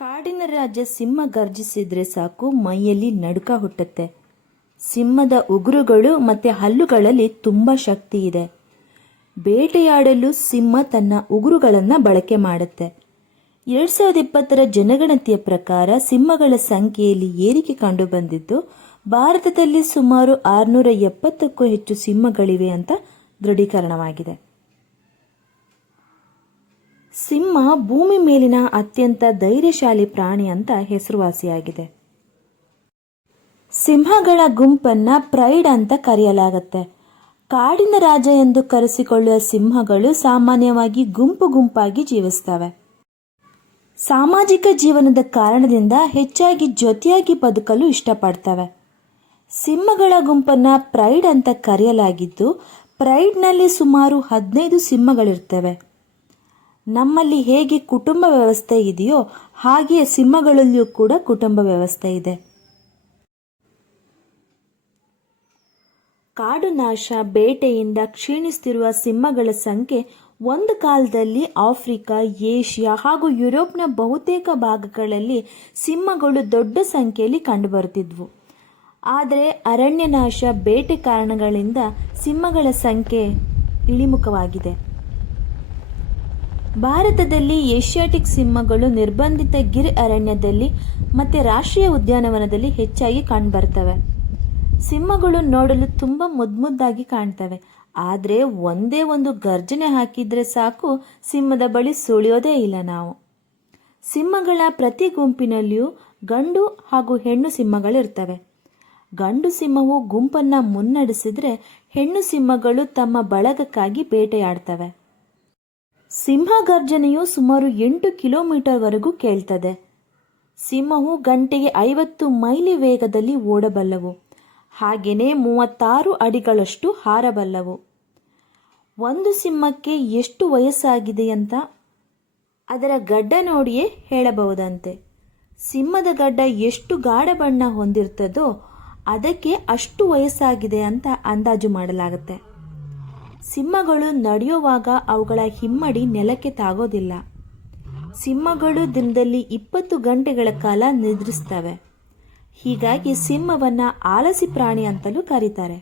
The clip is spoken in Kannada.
ಕಾಡಿನ ರಾಜ ಸಿಂಹ ಗರ್ಜಿಸಿದ್ರೆ ಸಾಕು ಮೈಯಲ್ಲಿ ನಡುಕ ಹುಟ್ಟುತ್ತೆ. ಸಿಂಹದ ಉಗುರುಗಳು ಮತ್ತು ಹಲ್ಲುಗಳಲ್ಲಿ ತುಂಬ ಶಕ್ತಿ ಇದೆ. ಬೇಟೆಯಾಡಲು ಸಿಂಹ ತನ್ನ ಉಗುರುಗಳನ್ನು ಬಳಕೆ ಮಾಡುತ್ತೆ. 2020ರ ಜನಗಣತಿಯ ಪ್ರಕಾರ ಸಿಂಹಗಳ ಸಂಖ್ಯೆಯಲ್ಲಿ ಏರಿಕೆ ಕಂಡುಬಂದಿದ್ದು, ಭಾರತದಲ್ಲಿ ಸುಮಾರು 670ಕ್ಕೂ ಹೆಚ್ಚು ಸಿಂಹಗಳಿವೆ ಅಂತ ದೃಢೀಕರಣವಾಗಿದೆ. ಸಿಂಹ ಭೂಮಿ ಮೇಲಿನ ಅತ್ಯಂತ ಧೈರ್ಯಶಾಲಿ ಪ್ರಾಣಿ ಅಂತ ಹೆಸರುವಾಸಿಯಾಗಿದೆ. ಸಿಂಹಗಳ ಗುಂಪನ್ನ ಪ್ರೈಡ್ ಅಂತ ಕರೆಯಲಾಗುತ್ತೆ. ಕಾಡಿನ ರಾಜ ಎಂದು ಕರೆಸಿಕೊಳ್ಳುವ ಸಿಂಹಗಳು ಸಾಮಾನ್ಯವಾಗಿ ಗುಂಪು ಗುಂಪಾಗಿ ಜೀವಿಸ್ತವೆ. ಸಾಮಾಜಿಕ ಜೀವನದ ಕಾರಣದಿಂದ ಹೆಚ್ಚಾಗಿ ಜೊತೆಯಾಗಿ ಬದುಕಲು ಇಷ್ಟಪಡ್ತವೆ. ಸಿಂಹಗಳ ಗುಂಪನ್ನ ಪ್ರೈಡ್ ಅಂತ ಕರೆಯಲಾಗಿದ್ದು, ಪ್ರೈಡ್ನಲ್ಲಿ ಸುಮಾರು 15 ಸಿಂಹಗಳಿರ್ತವೆ. ನಮ್ಮಲ್ಲಿ ಹೇಗೆ ಕುಟುಂಬ ವ್ಯವಸ್ಥೆ ಇದೆಯೋ ಹಾಗೆಯೇ ಸಿಂಹಗಳಲ್ಲಿಯೂ ಕೂಡ ಕುಟುಂಬ ವ್ಯವಸ್ಥೆ ಇದೆ. ಕಾಡು ನಾಶ, ಬೇಟೆಯಿಂದ ಕ್ಷೀಣಿಸುತ್ತಿರುವ ಸಿಂಹಗಳ ಸಂಖ್ಯೆ ಒಂದು ಕಾಲದಲ್ಲಿ ಆಫ್ರಿಕಾ, ಏಷ್ಯಾ ಹಾಗೂ ಯುರೋಪ್ನ ಬಹುತೇಕ ಭಾಗಗಳಲ್ಲಿ ಸಿಂಹಗಳು ದೊಡ್ಡ ಸಂಖ್ಯೆಯಲ್ಲಿ ಕಂಡುಬರುತ್ತಿದ್ವು. ಆದರೆ ಅರಣ್ಯನಾಶ, ಬೇಟೆ ಕಾರಣಗಳಿಂದ ಸಿಂಹಗಳ ಸಂಖ್ಯೆ ಇಳಿಮುಖವಾಗಿದೆ. ಭಾರತದಲ್ಲಿ ಏಷ್ಯಾಟಿಕ್ ಸಿಂಹಗಳು ನಿರ್ಬಂಧಿತ ಗಿರ್ ಅರಣ್ಯದಲ್ಲಿ ಮತ್ತು ರಾಷ್ಟ್ರೀಯ ಉದ್ಯಾನವನದಲ್ಲಿ ಹೆಚ್ಚಾಗಿ ಕಂಡುಬರ್ತವೆ. ಸಿಂಹಗಳು ನೋಡಲು ತುಂಬ ಮುದ್ದಾಗಿ ಕಾಣ್ತವೆ. ಆದರೆ ಒಂದೇ ಒಂದು ಗರ್ಜನೆ ಹಾಕಿದ್ರೆ ಸಾಕು ಸಿಂಹದ ಬಳಿ ಸುಳಿಯೋದೇ ಇಲ್ಲ ನಾವು. ಸಿಂಹಗಳ ಪ್ರತಿ ಗುಂಪಿನಲ್ಲಿಯೂ ಗಂಡು ಹಾಗೂ ಹೆಣ್ಣು ಸಿಂಹಗಳಿರ್ತವೆ. ಗಂಡು ಸಿಂಹವು ಗುಂಪನ್ನ ಮುನ್ನಡೆಸಿದ್ರೆ ಹೆಣ್ಣು ಸಿಂಹಗಳು ತಮ್ಮ ಬಳಗಕ್ಕಾಗಿ ಬೇಟೆಯಾಡ್ತವೆ. ಸಿಂಹ ಗರ್ಜನೆಯು ಸುಮಾರು 8 ಕಿಲೋಮೀಟರ್ವರೆಗೂ ಕೇಳ್ತದೆ. ಸಿಂಹವು ಗಂಟೆಗೆ 50 ಮೈಲಿ ವೇಗದಲ್ಲಿ ಓಡಬಲ್ಲವು. ಹಾಗೆಯೇ 36 ಅಡಿಗಳಷ್ಟು ಹಾರಬಲ್ಲವು. ಒಂದು ಸಿಂಹಕ್ಕೆ ಎಷ್ಟು ವಯಸ್ಸಾಗಿದೆ ಅಂತ ಅದರ ಗಡ್ಡ ನೋಡಿಯೇ ಹೇಳಬಹುದಂತೆ. ಸಿಂಹದ ಗಡ್ಡ ಎಷ್ಟು ಗಾಢ ಬಣ್ಣ ಹೊಂದಿರ್ತದೋ ಅದಕ್ಕೆ ಅಷ್ಟು ವಯಸ್ಸಾಗಿದೆ ಅಂತ ಅಂದಾಜು ಮಾಡಲಾಗುತ್ತೆ. ಸಿಂಹಗಳು ನಡೆಯುವಾಗ ಅವುಗಳ ಹಿಮ್ಮಡಿ ನೆಲಕ್ಕೆ ತಾಗೋದಿಲ್ಲ. ಸಿಂಹಗಳು ದಿನದಲ್ಲಿ 20 ಗಂಟೆಗಳ ಕಾಲ ನಿದ್ರಿಸ್ತವೆ. ಹೀಗಾಗಿ ಸಿಂಹವನ್ನ ಆಲಸಿ ಪ್ರಾಣಿ ಅಂತಲೂ ಕರೀತಾರೆ.